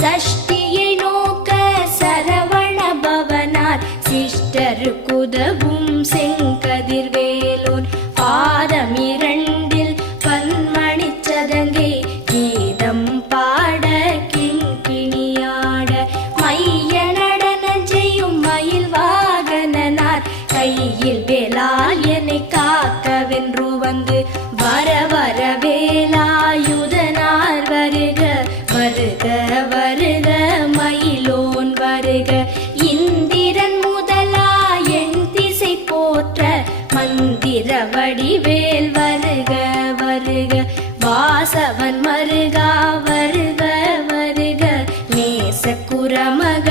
சஷ்டியை நோக்க சரவண பவனார் சிஷ்டருக்குதவும் செங்கதிர்வேலோன் பாதமிரண்டில் பன்மணிச் சதங்கை கீதம் பாட கிண்கிணியாட மைய நடன செய்யும் மயில் வாகனனார் கையில் வேலால் என்னை காக்கவென்று வந்து வர வர வேலாயுதனார் வருக வருக வருக மயிலோன் வருக இந்திரன் முதலா என் திசை போற்ற மந்திர வடிவேல் வருக வருக வாசவன் மருகா வருக வருக நேச குரமக